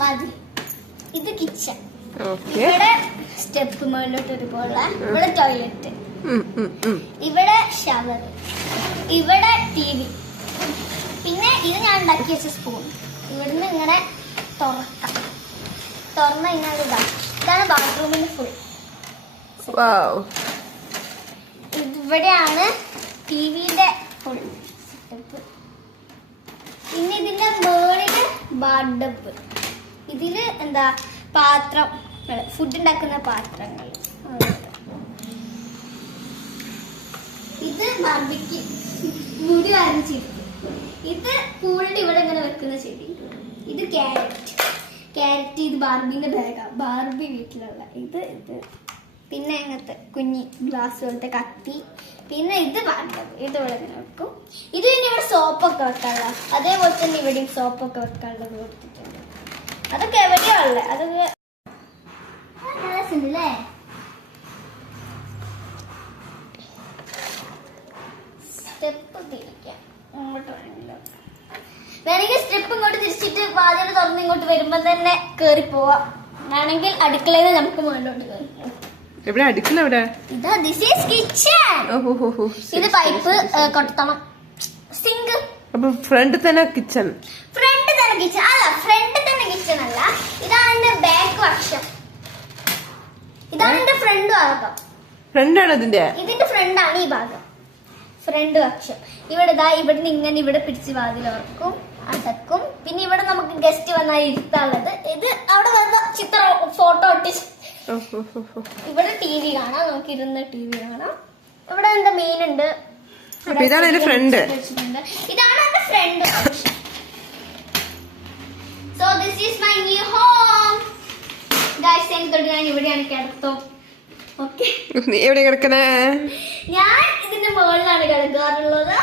മതി. ഇത് കിച്ചൺ. ഇവിടെ സ്റ്റെപ്പ് മുകളിലോട്ട് ഒരുപോലെ. ഇവിടെ ടോയ്ലറ്റ്. ഇവിടെ ഷവർ. ഇവിടെ TV. പിന്നെ ഇത് ഞാൻ ഉണ്ടാക്കി വെച്ച സ്പൂൺ. ഇവിടുന്ന് ഇങ്ങനെ തുറന്ന ഇങ്ങനെ ഇതാണ് ബാത്റൂമിന്റെ ഫുൾ. ഇവിടെയാണ് ടിവിയുടെ ഫുൾ സെറ്റപ്പ്. പിന്നെ ഇതിന്റെ മുകളില് ബാർഡപ്പ്. ഇതില് എന്താ പാത്രം, ഫുഡ് ഉണ്ടാക്കുന്ന പാത്രങ്ങൾ. ഇത് ബാർബിക്ക് മുടി വരച്ചിട്ട്. ഇത് പൂളിന്റെ ഇവിടെ ഇങ്ങനെ വെക്കുന്ന ചെടി. ഇത് ക്യാരറ്റ്. ഇത് ബാർബിന്റെ ബാഗാ, ബാർബി വീട്ടിലുള്ള. ഇത് പിന്നെ അങ്ങനത്തെ കുഞ്ഞി ഗ്ലാസ് പോലത്തെ കത്തി. പിന്നെ ഇത് ബാർബി, ഇത് ഇവിടെ ഇങ്ങനെ വെക്കും. ഇത് പിന്നെ ഇവിടെ സോപ്പൊക്കെ വെക്കാനുള്ള, അതേപോലെ തന്നെ ഇവിടെയും സോപ്പൊക്കെ വെക്കാനുള്ളത് കൊടുത്തിട്ടുണ്ട്. അതൊക്കെ എവിടെയാ ഉള്ളത്? അതൊക്കെ ല്ലേ. സ്റ്റെപ്പ് തിരിക്കാം. വേണമെങ്കിൽ സ്റ്റെപ്പ് ഇങ്ങോട്ട് തിരിച്ചിട്ട് വാതിൽ തുറന്ന് ഇങ്ങോട്ട് വരുമ്പോ തന്നെ കേറി പോവാം. വേണമെങ്കിൽ അടുക്കളയിൽ നമുക്ക് മുകളിലോട്ട് കയറി. എവിടെ അടുക്കള? എവിടെ? ഇതാ ദിസ് ഈസ് കിച്ചൺ. ഇത് പൈപ്പ് കൊട്ടണം. സിങ്ക്. അപ്പൊ ഫ്രണ്ട് തന്നെ കിച്ചൺ. ഫ്രണ്ട് തന്നെ കിച്ചൺ അല്ല, ഫ്രണ്ട് തന്നെ കിച്ചൺ അല്ല. ഇതാണ് എന്റെ ബാക്ക് വശം. ഇതാണ് എന്റെ ഫ്രണ്ട് ഭാഗം. ഫ്രണ്ടാണ് ഇതിന്റെ ഫ്രണ്ടാണ് ഈ ഭാഗം, ഫ്രണ്ട് വശം. ഇവിടെ ഇവിടുന്ന് ഇങ്ങനെ ഇവിടെ പിടിച്ച് വാതിൽ ഓർക്കും, അടക്കും. പിന്നെ ഇവിടെ നമുക്ക് ഗസ്റ്റ് വന്നാൽ ഇരുത്താനുള്ളത്. ഇത് അവിടെ വന്ന ചിത്രം ഫോട്ടോ ഒട്ടിച്ച് ഇവിടെ TV കാണാം. നമുക്ക് ഇരുന്ന് TV കാണാം. ഇവിടെ എന്റെ മീൻ ഉണ്ട്. ഇതാണ് എന്റെ ഫ്രണ്ട്. ഇതാണ് എന്റെ friend. So this is my new home guys. എനിക്കൊരു ഞാൻ ഇവിടെയാണ് കിടത്തും. ഓക്കെ, നീ എവിടെ കിടക്കണേ? ഞാൻ ഇതിന്റെ മുകളിലാണ് കിടക്കാറുള്ളത്.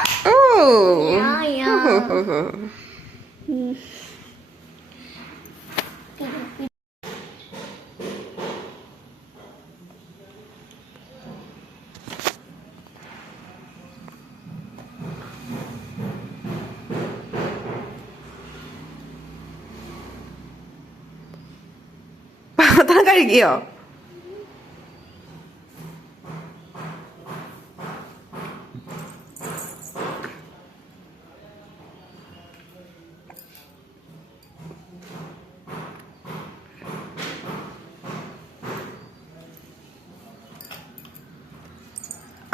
പാത്രം കഴുകിയോ?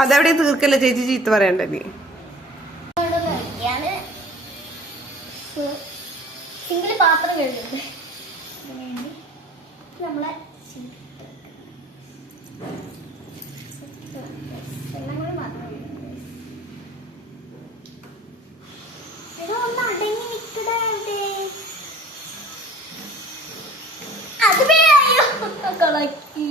അതെവിടെ തീർക്കല്ലേ ചേച്ചി, ചീത്ത പറയണ്ട നീ. സിംഗിൾ പാത്രം കഴുകുന്നത് നമ്മളെ ഒന്ന് അടങ്ങി നിൽക്കട. അത് കളക്കി